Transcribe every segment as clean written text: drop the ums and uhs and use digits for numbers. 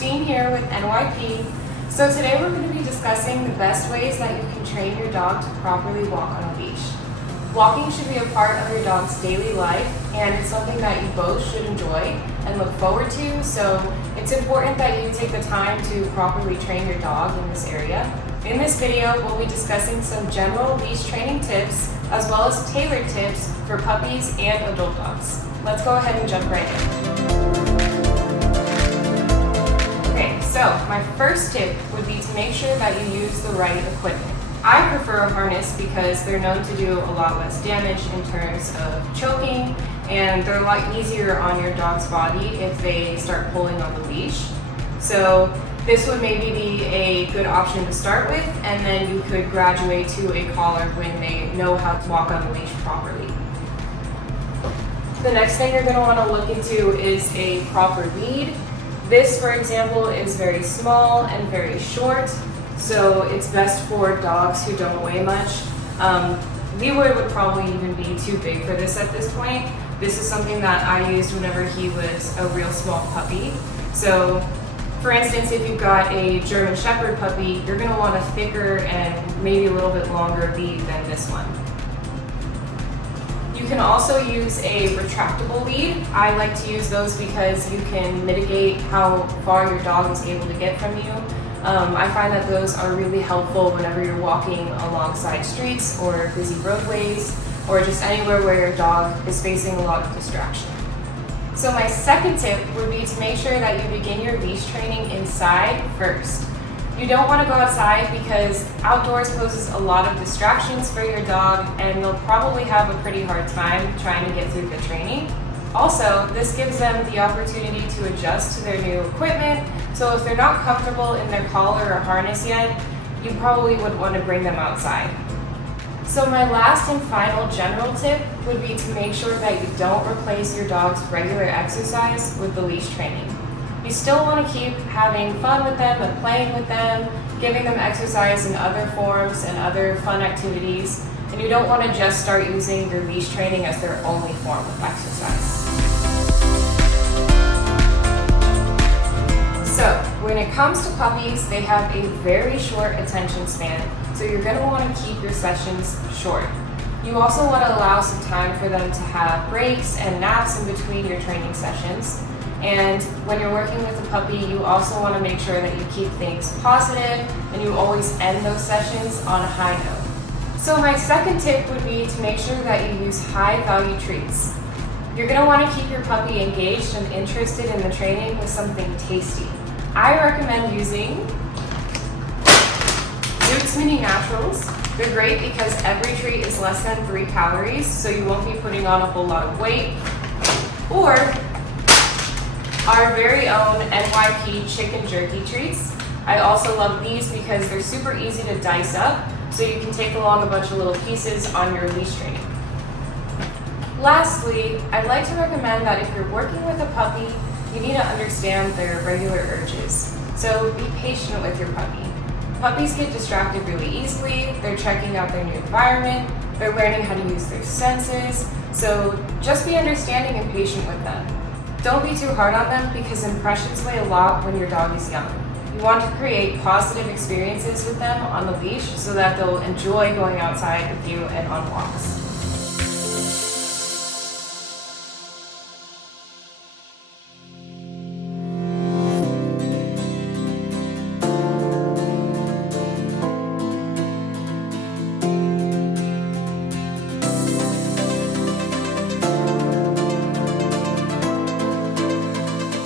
Christine here with NYP. So today we're going to be discussing the best ways that you can train your dog to properly walk on a leash. Walking should be a part of your dog's daily life, and it's something that you both should enjoy and look forward to, so it's important that you take the time to properly train your dog in this area. In this video, we'll be discussing some general leash training tips as well as tailored tips for puppies and adult dogs. Let's go ahead and jump right in. Okay, so my first tip would be to make sure that you use the right equipment. I prefer a harness because they're known to do a lot less damage in terms of choking, and they're a lot easier on your dog's body if they start pulling on the leash. So this would maybe be a good option to start with, and then you could graduate to a collar when they know how to walk on the leash properly. The next thing you're going to want to look into is a proper lead. This, for example, is very small and very short, so it's best for dogs who don't weigh much. Leroy would probably even be too big for this at this point. This is something that I used whenever he was a real small puppy. So, for instance, if you've got a German Shepherd puppy, you're going to want a thicker and maybe a little bit longer lead than this one. You can also use a retractable lead. I like to use those because you can mitigate how far your dog is able to get from you. I find that those are really helpful whenever you're walking alongside streets or busy roadways or just anywhere where your dog is facing a lot of distraction. So my second tip would be to make sure that you begin your leash training inside first. You don't want to go outside because outdoors poses a lot of distractions for your dog, and they'll probably have a pretty hard time trying to get through the training. Also, this gives them the opportunity to adjust to their new equipment, so if they're not comfortable in their collar or harness yet, you probably would want to bring them outside. So my last and final general tip would be to make sure that you don't replace your dog's regular exercise with the leash training. You still want to keep having fun with them and playing with them, giving them exercise in other forms and other fun activities, and you don't want to just start using your leash training as their only form of exercise. So, when it comes to puppies, they have a very short attention span, so you're going to want to keep your sessions short. You also want to allow some time for them to have breaks and naps in between your training sessions. And when you're working with a puppy, you also want to make sure that you keep things positive and you always end those sessions on a high note. So my second tip would be to make sure that you use high value treats. You're going to want to keep your puppy engaged and interested in the training with something tasty. I recommend using Duke's Mini Naturals. They're great because every treat is less than 3 calories, so you won't be putting on a whole lot of weight. Or our very own NYP chicken jerky treats. I also love these because they're super easy to dice up, so you can take along a bunch of little pieces on your leash training. Lastly, I'd like to recommend that if you're working with a puppy, you need to understand their regular urges. So be patient with your puppy. Puppies get distracted really easily, they're checking out their new environment, they're learning how to use their senses, so just be understanding and patient with them. Don't be too hard on them because impressions weigh a lot when your dog is young. You want to create positive experiences with them on the leash so that they'll enjoy going outside with you and on walks.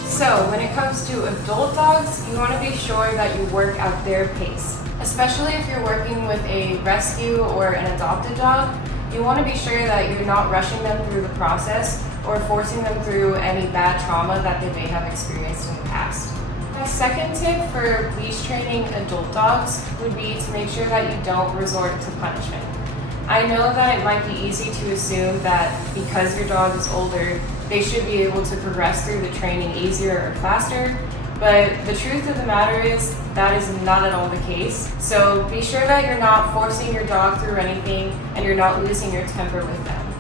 So when it comes to adult dogs, you want to be sure that you work at their pace. Especially if you're working with a rescue or an adopted dog, you want to be sure that you're not rushing them through the process or forcing them through any bad trauma that they may have experienced in the past. My second tip for leash training adult dogs would be to make sure that you don't resort to punishment. I know that it might be easy to assume that because your dog is older, they should be able to progress through the training easier or faster, but the truth of the matter is that is not at all the case. So be sure that you're not forcing your dog through anything and you're not losing your temper with them.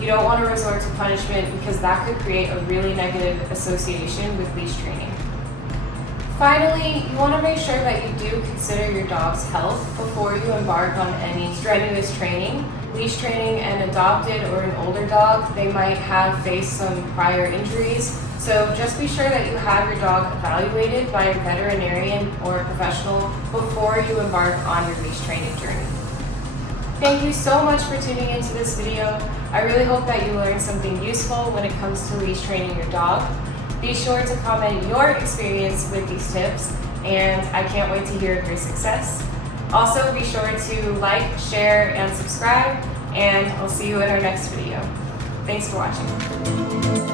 You don't want to resort to punishment because that could create a really negative association with leash training. Finally, you want to make sure that you do consider your dog's health before you embark on any strenuous training. Leash training an adopted or an older dog, they might have faced some prior injuries, so just be sure that you have your dog evaluated by a veterinarian or a professional before you embark on your leash training journey. Thank you so much for tuning into this video. I really hope that you learned something useful when it comes to leash training your dog. Be sure to comment your experience with these tips, and I can't wait to hear of your success. Also, be sure to like, share, and subscribe, and I'll see you in our next video. Thanks for watching.